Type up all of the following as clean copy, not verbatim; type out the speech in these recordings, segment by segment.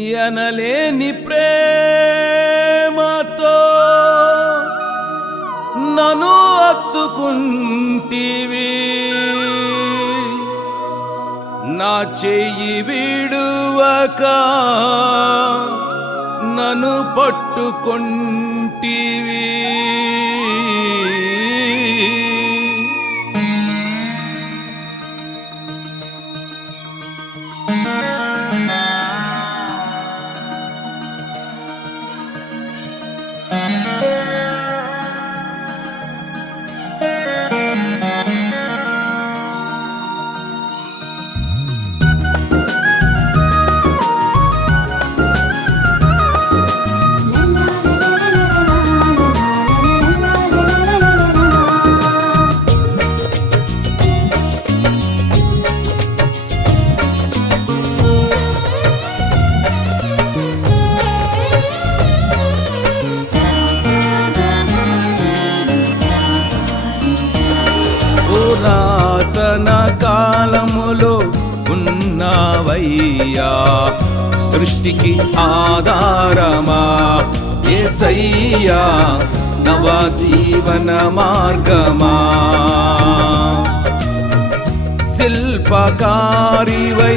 ఎనలేని ప్రేమతో నన్ను అత్తుకుంటివి, నా చెయ్యి విడువక నన్ను పట్టుకొంటివి. పురాతన కాలములో ఉన్నవయ్యా, సృష్టికి ఆధారమా యేసయ్యా, నవ జీవన మార్గమా. శిల్పకారివై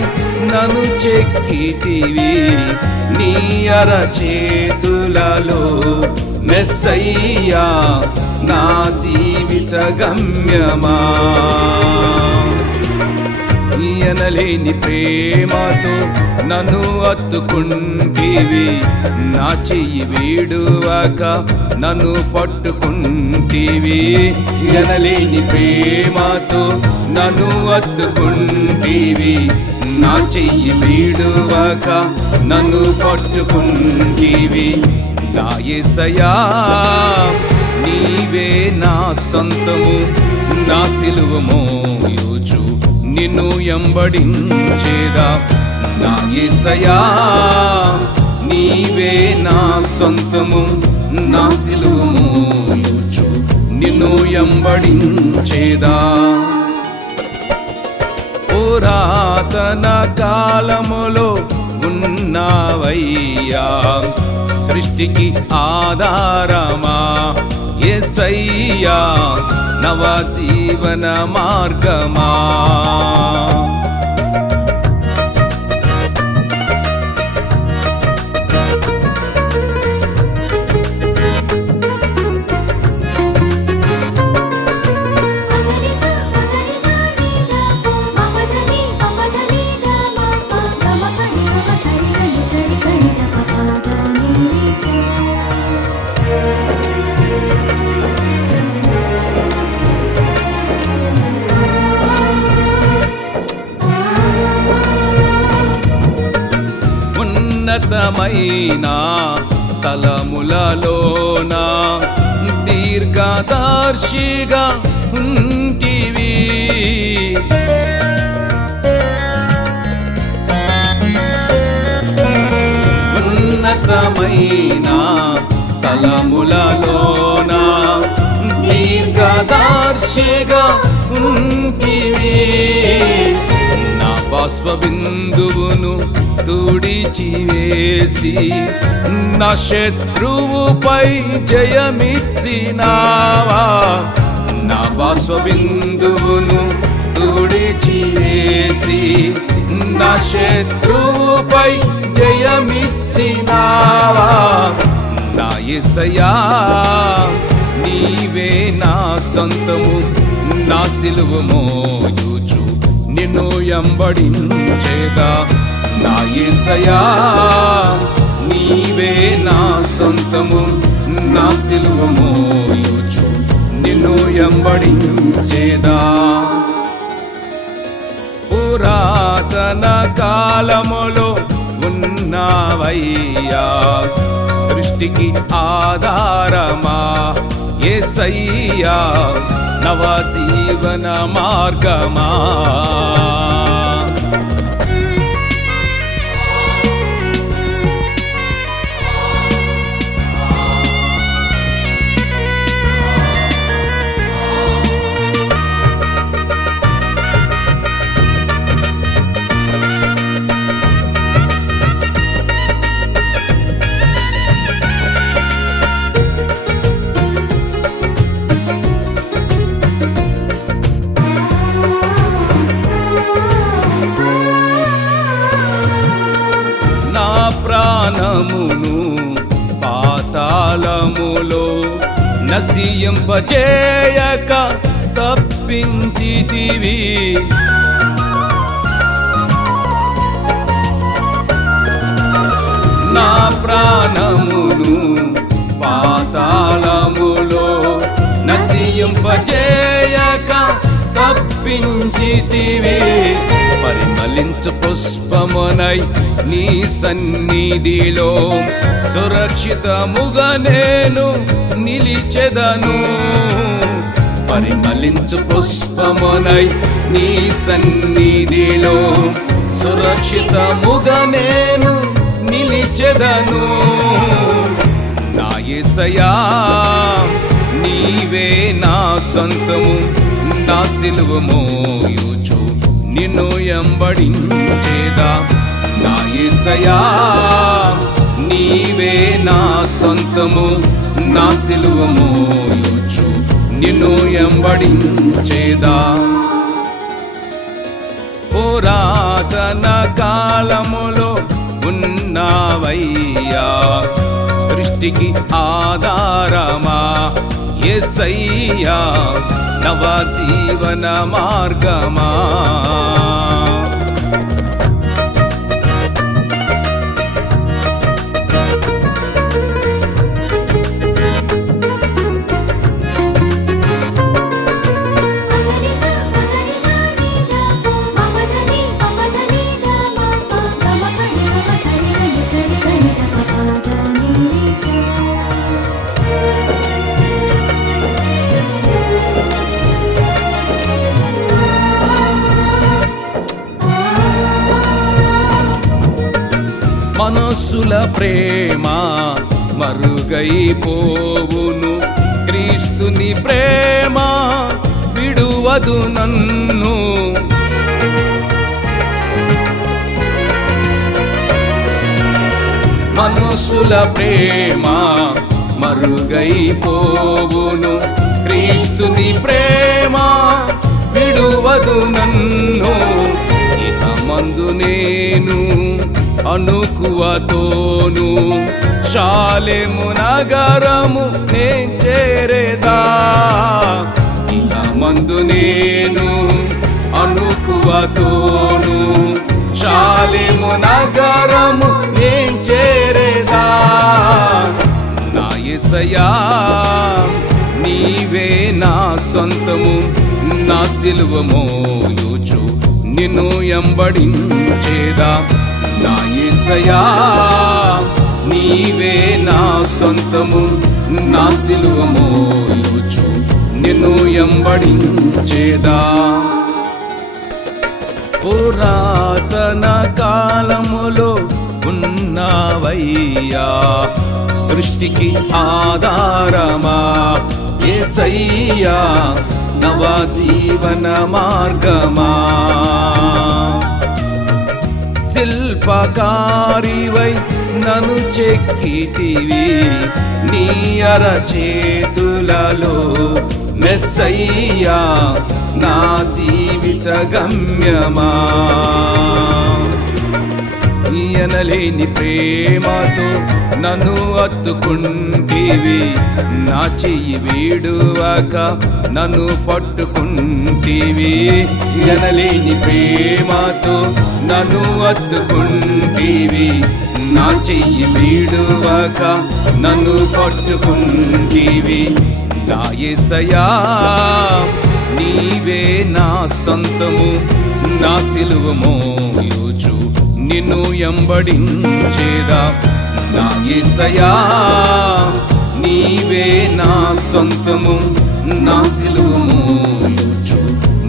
నన్ను చెక్కితివి, నీ అరచేతులలో మెస్సయ్యా, నా జీవిత గమ్యమా. ఎనలేని ప్రేమతో నన్ను అత్తుకుంటివి, నా చెయ్యి వీడువక నన్ను పట్టుకుంటివి. ఎనలేని ప్రేమతో నన్ను అత్తుకుంటివి, నా చెయ్యి వీడువక నన్ను పట్టుకుంటివి. నా యేసయ్యా నీవే నా సొంతము, నా సిలువ మోయుచు నిన్ను ఎంబడించేదా. నా యేసయ్యా నీవే నా సొంతము, నా సిలువ మోయుచు నిన్ను ఎంబడించేదా. పురాతన కాలములో ఉన్నవయ్యా, సృష్టికి ఆధారమా యేసయ్యా, నవ జీవన మార్గమా. ఉన్నతమైన స్థలములలోన దీర్ఘదర్శిగా ఉంటివి, ఉన్నతమైన స్థలములలోన దీర్ఘదర్శిగా ఉంటివి. నా బాష్పబిందువును తుడిచివేసి నా శత్రువుపై జయమిచ్చినావా. నా బాష్పబిందువును తుడిచివేసి నా శత్రువుపై జయమిచ్చినావా. నా యేసయ్యా నీవే నా సొంతము, నా సిలువ మోయుచు నిన్ను ఎంబడించేదా. నా యేసయ్యా నీవే నా సొంతము, నా సిలువ మోయుచు నిన్ను ఎంబడించేదా. పురాతన కాలములో ఉన్నవయ్యా, సృష్టికి ఆధారమా యేసయ్యా, నవ జీవన మార్గమా. ప్రాణమును పాతాళములో నశింపజేయక తప్పించితివి. నా ప్రాణమును పాతాళములో నశింపజేయక తప్పించితివి. పరిమళించు పుష్పమునై నీ సన్నిధిలో సురక్షితముగా నేను నిలిచెదను. పరిమళించు పుష్పమునై నీ సన్నిధిలో సురక్షితముగా నేను నిలిచెదను. నా యేసయ్యా నీవే నా సొంతము, నా సిలువ మోయుచు నిన్ను ఎంబడించేదా. నా యేసయ్యా నీవే నా సొంతము, నా సిలువ మోయుచు నిన్ను ఎంబడించేదా. పురాతన కాలములో ఉన్నావయ్యా సృష్టికి ఆధారమా. యేసయ్యా నవ జీవన మార్గమా. మనసుల ప్రేమ మరుగైపోవును, క్రీస్తుని ప్రేమ విడువదు నన్ను. మనసుల ప్రేమ మరుగైపోవును, క్రీస్తుని ప్రేమ విడువదు నన్ను. ఇక మందు నేను అనుకువతోను షాలెము నగరము నే చేరేదా. ఇక మందు నేను అనుకువతోను షాలెము నగరము నే చేరేదా. నా యేసయ్యా నీవే నా సొంతము, నా సిలువ మోయుచు నిన్ను ఎంబడించేదా. నా యేసయ్యా నీవే నా సొంతము, నా సిలువ మోయుచు నిన్ను ఎంబడించేదా. పురాతన కాలములో ఉన్నావయ్యా సృష్టికి ఆధారమా. యేసయ్యా నవ జీవన మార్గమా. శిల్పకారివై నన్ను చెక్కితివి నీ అరచేతులలో. మెస్సయ్యా నా జీవిత గమ్యమా. ఎనలేని ప్రేమతో నన్ను అత్తుకుంటివి, నా చెయ్యి వీడువక నన్ను పట్టుకుంటివి. ఎనలేని ప్రేమతో నన్ను అత్తుకుంటివి, నా చెయ్యి వీడువక నన్ను పట్టుకుంటివి. నా యేసయ్యా నీవే నా సొంతము, నా సిలువ మోయుచు నిన్ను ఎంబడించేదా. నా యేసయ్యా నీవే నా సొంతము, నా సిలువ మోయుచు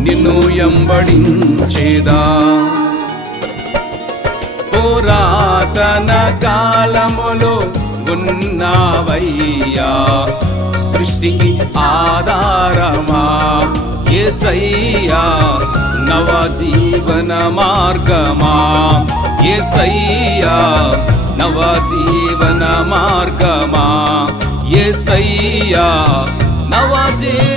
నిన్ను ఎంబడించేదా. పురాతన కాలములో ఉన్నావయ్యా సృష్టికి ఆధారమా. యేసయ్యా నవ జీవన మార్గమా. యేసయ్యా నవ జీవన మార్గమా. యేసయ్యా నవ జీవన